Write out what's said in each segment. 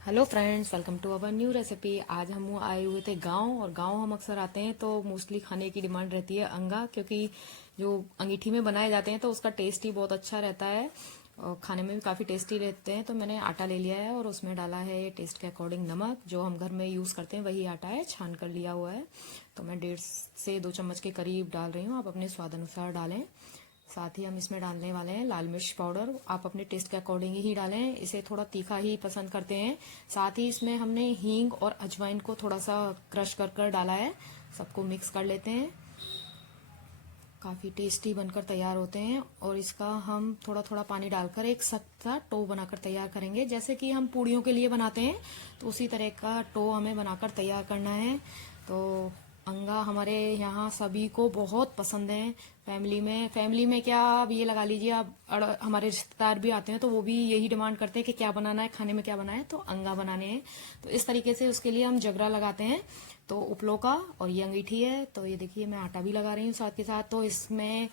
Hello friends, welcome to our new recipe. आज हम आए हुए थे गांव, और गांव हम अक्सर आते हैं तो मोस्टली खाने की डिमांड रहती है अंगा, क्योंकि जो अंगीठी में बनाए जाते हैं तो उसका टेस्ट ही बहुत अच्छा रहता है और खाने में भी काफ़ी टेस्टी रहते हैं। तो मैंने आटा ले लिया है और उसमें डाला है टेस्ट के अकॉर्डिंग नमक। जो हम घर में यूज़ करते हैं वही आटा है, छान कर लिया हुआ है। तो मैं 1.5 से 2 चम्मच के करीब डाल रही हूँ, आप अपने स्वाद अनुसार डालें। साथ ही हम इसमें डालने वाले हैं लाल मिर्च पाउडर, आप अपने टेस्ट के अकॉर्डिंग ही डालें, इसे थोड़ा तीखा ही पसंद करते हैं। साथ ही इसमें हमने हींग और अजवाइन को थोड़ा सा क्रश कर कर डाला है। सबको मिक्स कर लेते हैं। काफ़ी टेस्टी बनकर तैयार होते हैं और इसका हम थोड़ा थोड़ा पानी डालकर एक सख्त सा डो बनाकर तैयार करेंगे, जैसे कि हम पूड़ियों के लिए बनाते हैं तो उसी तरह का डो हमें बनाकर तैयार करना है। तो अंगा हमारे यहाँ सभी को बहुत पसंद है। फैमिली में क्या, अब ये लगा लीजिए, आप हमारे रिश्तेदार भी आते हैं तो वो भी यही डिमांड करते हैं कि क्या बनाना है, खाने में क्या बनाना है, तो अंगा बनाने हैं। तो इस तरीके से उसके लिए हम जगरा लगाते हैं, तो उपलों का। और ये अंगीठी है, तो ये देखिए मैं आटा भी लगा रही हूँ साथ के साथ। तो इसमें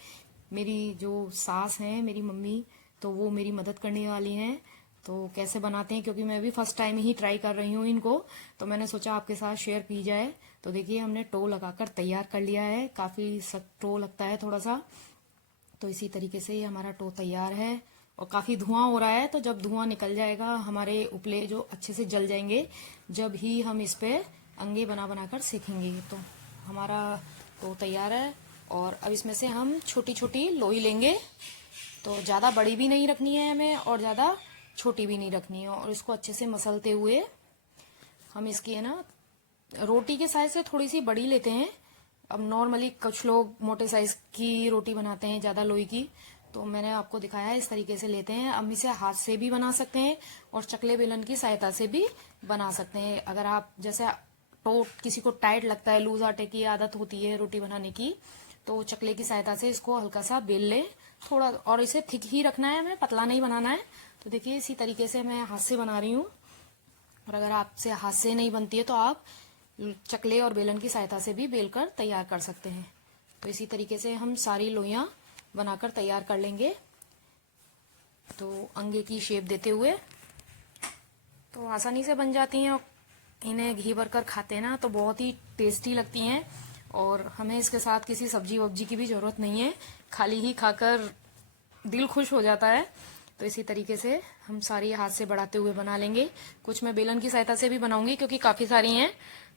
मेरी जो सास हैं, मेरी मम्मी, तो वो मेरी मदद करने वाली हैं। तो कैसे बनाते हैं, क्योंकि मैं भी फर्स्ट टाइम ही ट्राई कर रही हूँ इनको, तो मैंने सोचा आपके साथ शेयर की जाए। तो देखिए हमने टो लगाकर तैयार कर लिया है, काफ़ी सख्त टो लगता है थोड़ा सा। तो इसी तरीके से हमारा टो तैयार है और काफ़ी धुआं हो रहा है। तो जब धुआं निकल जाएगा, हमारे उपले जो अच्छे से जल जाएंगे, जब ही हम इस पे अंगे बना बना कर सेकेंगे। तो हमारा टो तैयार है और अब इसमें से हम छोटी छोटी लोई लेंगे। तो ज़्यादा बड़ी भी नहीं रखनी है हमें और ज़्यादा छोटी भी नहीं रखनी है, और इसको अच्छे से मसलते हुए हम इसकी है ना, रोटी के साइज से थोड़ी सी बड़ी लेते हैं। अब नॉर्मली कुछ लोग मोटे साइज की रोटी बनाते हैं, ज्यादा लोई की, तो मैंने आपको दिखाया है इस तरीके से लेते हैं। अब इसे हाथ से भी बना सकते हैं और चकले बेलन की सहायता से भी बना सकते हैं। अगर आप जैसे तो किसी को टाइट लगता है, लूज आटे की आदत होती है रोटी बनाने की, तो चकले की सहायता से इसको हल्का सा बेल ले थोड़ा, और इसे थिक ही रखना है, हमें पतला नहीं बनाना है। तो देखिए इसी तरीके से मैं हाथ से बना रही हूँ, और अगर आपसे हाथ से नहीं बनती है तो आप चकले और बेलन की सहायता से भी बेलकर तैयार कर सकते हैं। तो इसी तरीके से हम सारी लोइयां बनाकर तैयार कर लेंगे। तो अंगे की शेप देते हुए तो आसानी से बन जाती हैं, और इन्हें घी भरकर खाते हैं ना तो बहुत ही टेस्टी लगती हैं, और हमें इसके साथ किसी सब्जी वब्जी की भी जरूरत नहीं है, खाली ही खाकर दिल खुश हो जाता है। तो इसी तरीके से हम सारी हाथ से बढ़ाते हुए बना लेंगे। कुछ मैं बेलन की सहायता से भी बनाऊंगी क्योंकि काफी सारी हैं,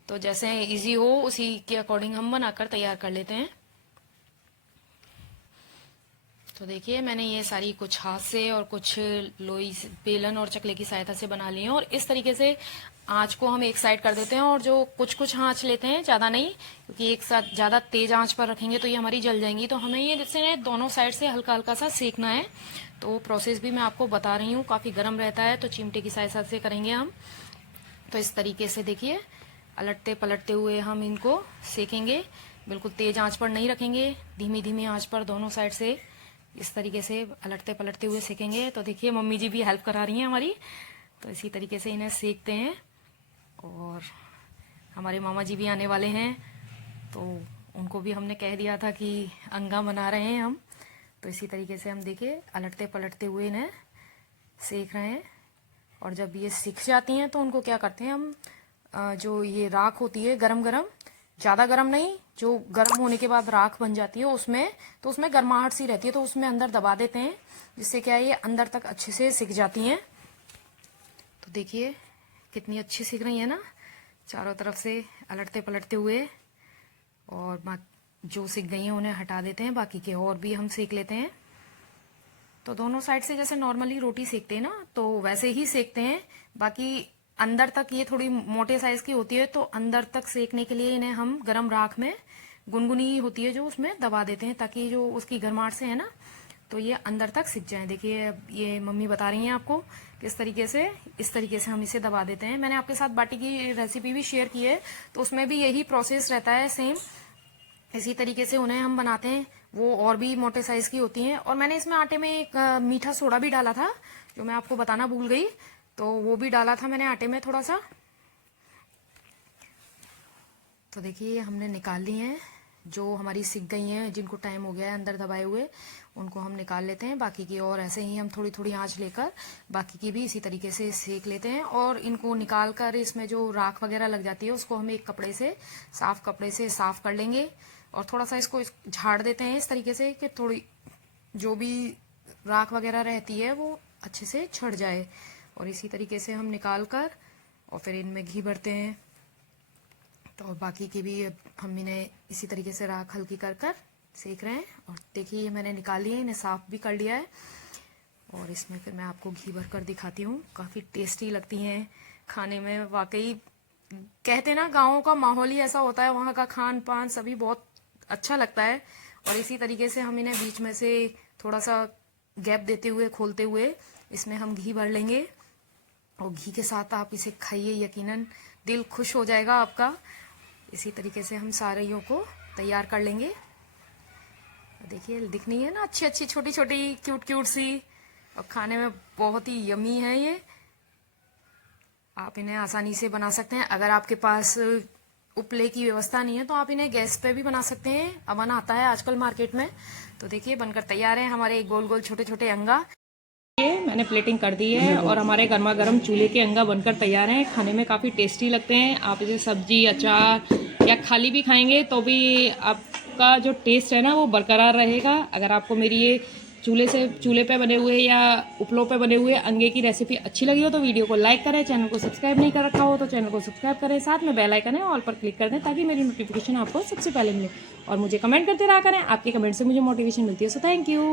तो जैसे इजी हो उसी के अकॉर्डिंग हम बनाकर तैयार कर लेते हैं। तो देखिए मैंने ये सारी कुछ हाथ से और कुछ लोई बेलन और चकले की सहायता से बना ली है, और इस तरीके से आंच को हम एक साइड कर देते हैं, और जो कुछ कुछ आंच लेते हैं, ज्यादा नहीं, क्योंकि एक साथ ज्यादा तेज आंच पर रखेंगे तो ये हमारी जल जाएंगी। तो हमें ये जैसे दोनों साइड से हल्का हल्का सा सेकना है। तो प्रोसेस भी मैं आपको बता रही हूँ, काफी गर्म रहता है, तो चिमटे की सहायता से करेंगे हम। तो इस तरीके से देखिए अलटते पलटते हुए हम इनको सेकेंगे। बिल्कुल तेज आंच पर नहीं रखेंगे, धीमी धीमी आंच पर दोनों साइड से इस तरीके से अलटते पलटते हुए सेकेंगे। तो देखिए मम्मी जी भी हेल्प करा रही हैं हमारी। तो इसी तरीके से इन्हें सेकते हैं, और हमारे मामा जी भी आने वाले हैं, तो उनको भी हमने कह दिया था कि अंगा बना रहे हैं हम। तो इसी तरीके से हम देखिए अलटते पलटते हुए इन्हें सेक रहे हैं। और जब ये सिक जाती हैं तो उनको क्या करते हैं हम, जो ये राख होती है गरम गरम, ज्यादा गरम नहीं, जो गरम होने के बाद राख बन जाती है उसमें, तो उसमें गर्माहट सी रहती है, तो उसमें अंदर दबा देते हैं, जिससे क्या है ये अंदर तक अच्छे से सिक जाती हैं। तो देखिए कितनी अच्छी सिक रही है ना, चारों तरफ से अलटते पलटते हुए। और जो सिक गई हैं उन्हें हटा देते हैं, बाकी के और भी हम सेक लेते हैं। तो दोनों साइड से जैसे नॉर्मली रोटी सेकते हैं ना, तो वैसे ही सेकते हैं। बाकी अंदर तक ये थोड़ी मोटे साइज की होती है, तो अंदर तक सेकने के लिए इन्हें हम गरम राख में, गुनगुनी होती है जो, उसमें दबा देते हैं, ताकि जो उसकी गर्माहट से है ना, तो ये अंदर तक सिक जाए। देखिए अब ये मम्मी बता रही हैं आपको किस तरीके से, इस तरीके से हम इसे दबा देते हैं। मैंने आपके साथ बाटी की रेसिपी भी शेयर की है, तो उसमें भी यही प्रोसेस रहता है सेम। इसी तरीके से उन्हें हम बनाते हैं, वो और भी मोटे साइज की होती हैं। और मैंने इसमें आटे में एक मीठा सोडा भी डाला था, जो मैं आपको बताना भूल गई, तो वो भी डाला था मैंने आटे में थोड़ा सा। तो देखिए हमने निकाल ली हैं, जो हमारी सिक गई हैं, जिनको टाइम हो गया है अंदर दबाए हुए, उनको हम निकाल लेते हैं। बाकी की और ऐसे ही हम थोड़ी थोड़ी आंच लेकर बाकी की भी इसी तरीके से सेक लेते हैं। और इनको निकाल कर इसमें जो राख वगैरह लग जाती है उसको हम एक कपड़े से साफ कर लेंगे। और थोड़ा सा इसको झाड़ देते हैं इस तरीके से कि थोड़ी जो भी राख वगैरह रहती है वो अच्छे से छड़ जाए। और इसी तरीके से हम निकाल कर और फिर इनमें घी भरते हैं। तो बाकी की भी हम इन्हें इसी तरीके से राख हल्की कर कर सेक रहे हैं। और देखिए ये मैंने निकाल लिए, इन्हें साफ भी कर लिया है। और इसमें फिर मैं आपको घी भर कर दिखाती हूँ। काफ़ी टेस्टी लगती हैं खाने में। वाकई कहते ना गाँव का माहौल ही ऐसा होता है, वहाँ का खान पान सभी बहुत अच्छा लगता है। और इसी तरीके से हम इन्हें बीच में से थोड़ा सा गैप देते हुए खोलते हुए इसमें हम घी भर लेंगे। और घी के साथ आप इसे खाइए, यकीनन दिल खुश हो जाएगा आपका। इसी तरीके से हम सारियों को तैयार कर लेंगे। देखिए दिखनी है ना अच्छी अच्छी छोटी छोटी क्यूट क्यूट सी, और खाने में बहुत ही यमी है ये। आप इन्हें आसानी से बना सकते हैं। अगर आपके पास उपले की व्यवस्था नहीं है तो आप इन्हें गैस पे भी बना सकते हैं, अवन आता है आजकल मार्केट में। तो देखिए बनकर तैयार है हमारे गोल गोल छोटे छोटे अंगा। ये मैंने प्लेटिंग कर दी है और हमारे गर्मा गर्म चूल्हे के अंगा बनकर तैयार हैं। खाने में काफ़ी टेस्टी लगते हैं। आप इसे सब्जी, अचार या खाली भी खाएंगे तो भी आपका जो टेस्ट है ना वो बरकरार रहेगा। अगर आपको मेरी ये चूल्हे पे बने हुए या उपलों पे बने हुए अंगे की रेसिपी अच्छी लगी हो तो वीडियो को लाइक करें। चैनल को सब्सक्राइब नहीं कर रखा हो तो चैनल को सब्सक्राइब करें। साथ में बेल आइकन है ऑल पर क्लिक कर दें ताकि मेरी नोटिफिकेशन आपको सबसे पहले मिले। और मुझे कमेंट करते रहा करें, आपके कमेंट से मुझे मोटिवेशन मिलती है। So thank you.